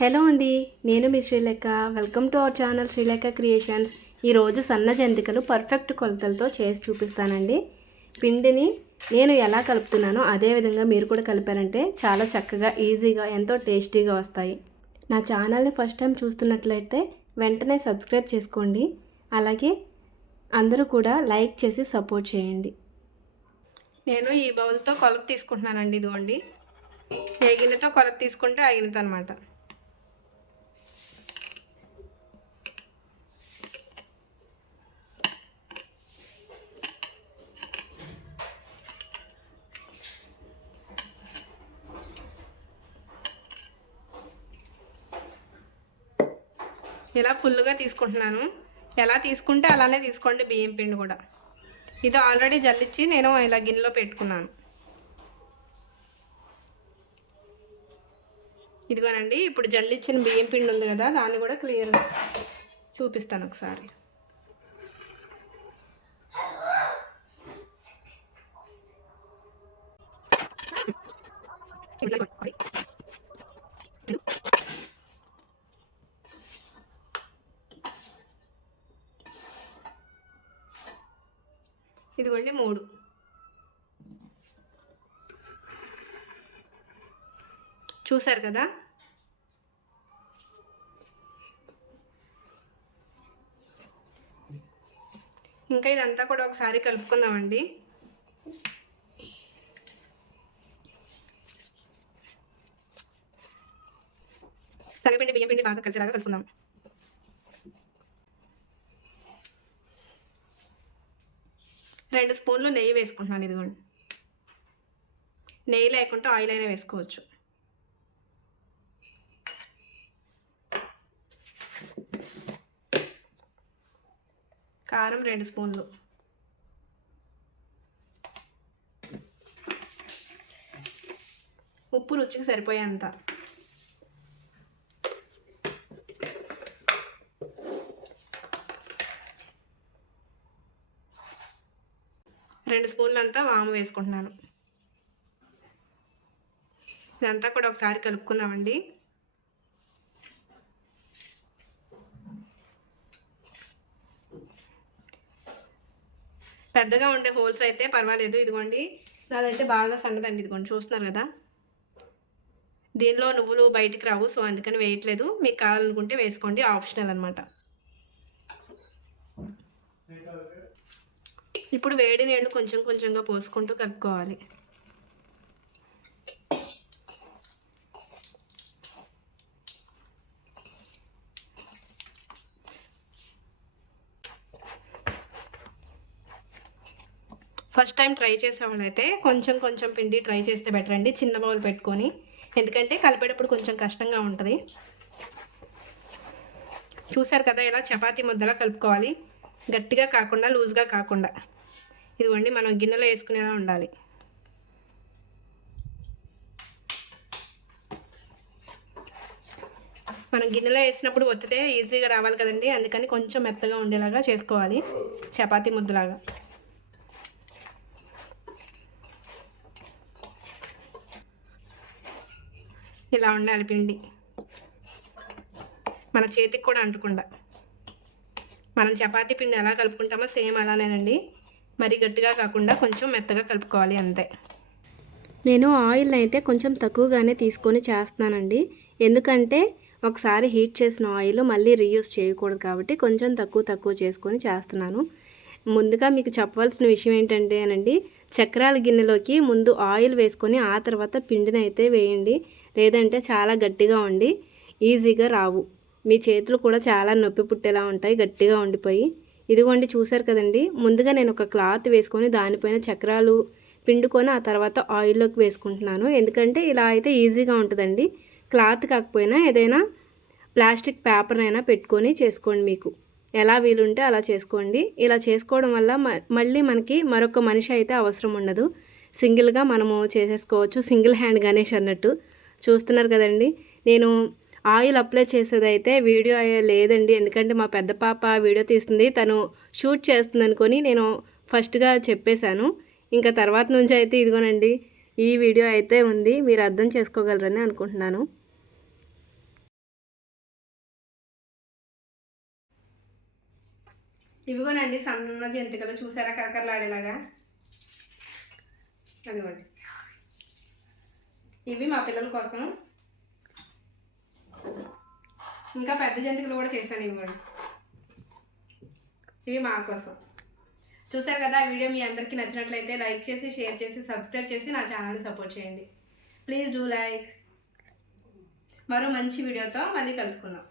Hello అండి, నేను మీ Srilekha. Welcome to our channel Srilekha creations. ఈరోజు సన్న జంతికలు పర్ఫెక్ట్ కొలతలతో చేసి చూపిస్తానండి. పిండిని నేను ఎలా కలుపుతున్నానో అదేవిధంగా మీరు కూడా కలిపారంటే చాలా చక్కగా, ఈజీగా, ఎంతో టేస్టీగా వస్తాయి. నా ఛానల్ని ఫస్ట్ టైం చూస్తున్నట్లయితే వెంటనే సబ్స్క్రైబ్ చేసుకోండి. అలాగే అందరూ కూడా లైక్ చేసి సపోర్ట్ చేయండి. నేను ఈ బౌల్తో కొలత తీసుకుంటున్నానండి. ఇదిగోండి, ఏ గిన్నెతో కొలత తీసుకుంటే ఆ గిన్నెతో అనమాట. ఇలా ఫుల్గా తీసుకుంటున్నాను. ఎలా తీసుకుంటే అలానే తీసుకోండి. బియ్యం పిండి కూడా ఇది ఆల్రెడీ జల్లిచ్చి నేను ఇలా గిన్నెలో పెట్టుకున్నాను. ఇదిగోనండి, ఇప్పుడు జల్లిచ్చిన బియ్యం పిండి ఉంది కదా, దాన్ని కూడా క్లియర్గా చూపిస్తాను ఒకసారి. ఇదిగోండి 3. చూసారు కదా. ఇంకా ఇదంతా కూడా ఒకసారి కలుపుకుందామండి. శనగపిండి బియ్యం పిండి బాగా కలిసేలాగా కలుపుకుందాం. రెండు స్పూన్లు నెయ్యి వేసుకుంటున్నాను. ఇదిగోండి, నెయ్యి లేకుంటే ఆయిల్ అయినా వేసుకోవచ్చు. కారం 2 స్పూన్లు. ఉప్పు రుచికి సరిపోయేంత. రెండు స్పూన్లంతా వాము వేసుకుంటున్నాను. ఇదంతా కూడా ఒకసారి కలుపుకుందామండి. పెద్దగా ఉండే హోల్స్ అయితే పర్వాలేదు. ఇదిగోండి, నాదైతే బాగా సన్నదండి. ఇదిగోండి, చూస్తున్నారు కదా. దీనిలో నువ్వులు బయటికి రావు, సో అందుకని వేయట్లేదు. మీకు కావాలనుకుంటే వేసుకోండి, ఆప్షనల్ అనమాట. ఇప్పుడు వేడి నీళ్ళు కొంచెం కొంచెంగా పోసుకుంటూ కలుపుకోవాలి. ఫస్ట్ టైం ట్రై చేసే వాళ్ళైతే కొంచెం కొంచెం పిండి ట్రై చేస్తే బెటర్ అండి, చిన్న బౌల్ పెట్టుకొని. ఎందుకంటే కలిపేటప్పుడు కొంచెం కష్టంగా ఉంటుంది. చూసారు కదా, ఇలా చపాతీ ముద్దలా కలుపుకోవాలి. గట్టిగా కాకుండా, లూజ్గా కాకుండా. ఇదిగోండి, మనం గిన్నెలో వేసుకునేలా ఉండాలి. మనం గిన్నెలో వేసినప్పుడు ఒత్తితే ఈజీగా రావాలి కదండి, అందుకని కొంచెం మెత్తగా ఉండేలాగా చేసుకోవాలి, చపాతీ ముద్దలాగా. ఇలా ఉండాలి పిండి, మన చేతికి కూడా అంటకుండా. మనం చపాతీ పిండి ఎలా కలుపుకుంటామో సేమ్ అలానేనండి. మరి గట్టిగా కాకుండా కొంచెం మెత్తగా కలుపుకోవాలి, అంతే. నేను ఆయిల్ని అయితే కొంచెం తక్కువగానే తీసుకొని చేస్తున్నానండి. ఎందుకంటే ఒకసారి హీట్ చేసిన ఆయిల్ మళ్ళీ రీయూజ్ చేయకూడదు కాబట్టి కొంచెం తక్కువ చేసుకొని చేస్తున్నాను. ముందుగా మీకు చెప్పవలసిన విషయం ఏంటంటే అనండి, చక్రాల గిన్నెలోకి ముందు ఆయిల్ వేసుకొని ఆ తర్వాత పిండిని అయితే వేయండి. లేదంటే చాలా గట్టిగా ఉండి ఈజీగా రావు. మీ చేతులు కూడా చాలా నొప్పి పుట్టేలా ఉంటాయి, గట్టిగా ఉండిపోయి. ఇదిగోండి, చూసారు కదండి. ముందుగా నేను ఒక క్లాత్ వేసుకొని దానిపైన చక్రాలు పిండుకొని ఆ తర్వాత ఆయిల్లోకి వేసుకుంటున్నాను. ఎందుకంటే ఇలా అయితే ఈజీగా ఉంటుందండి. క్లాత్ కాకపోయినా ఏదైనా ప్లాస్టిక్ పేపర్నైనా పెట్టుకొని చేసుకోండి, మీకు ఎలా వీలుంటే అలా చేసుకోండి. ఇలా చేసుకోవడం వల్ల మళ్ళీ మనకి మరొక మనిషి అయితే అవసరం ఉండదు. సింగిల్గా మనము చేసేసుకోవచ్చు, సింగిల్ హ్యాండ్ గణేష్ అన్నట్టు. చూస్తున్నారు కదండి. నేను ఆయిల్ అప్లై చేసేదైతే వీడియో లేదండి, ఎందుకంటే మా పెద్ద పాప వీడియో తీస్తుంది, తను షూట్ చేస్తుంది అనుకొని నేను ఫస్ట్గా చెప్పేశాను. ఇంకా తర్వాత నుంచి అయితే ఇదిగోనండి, ఈ వీడియో అయితే ఉంది. మీరు అర్థం చేసుకోగలరని అనుకుంటున్నాను. ఇవిగోనండి సన్న జంతికలు, చూసారా కరకరలాడేలాగా. అదిగోండి, ఇవి మా పిల్లల కోసం. ఇంకా పెద్ద జంతికలు కూడా చేశాను, ఇవ్వండి, ఇవి మా కోసం. చూసారు కదా, ఆ వీడియో మీ అందరికీ నచ్చినట్లయితే లైక్ చేసి, షేర్ చేసి, సబ్స్క్రైబ్ చేసి నా ఛానల్ని సపోర్ట్ చేయండి. Please do like. మరో మంచి వీడియోతో మళ్ళీ కలుసుకుందాం.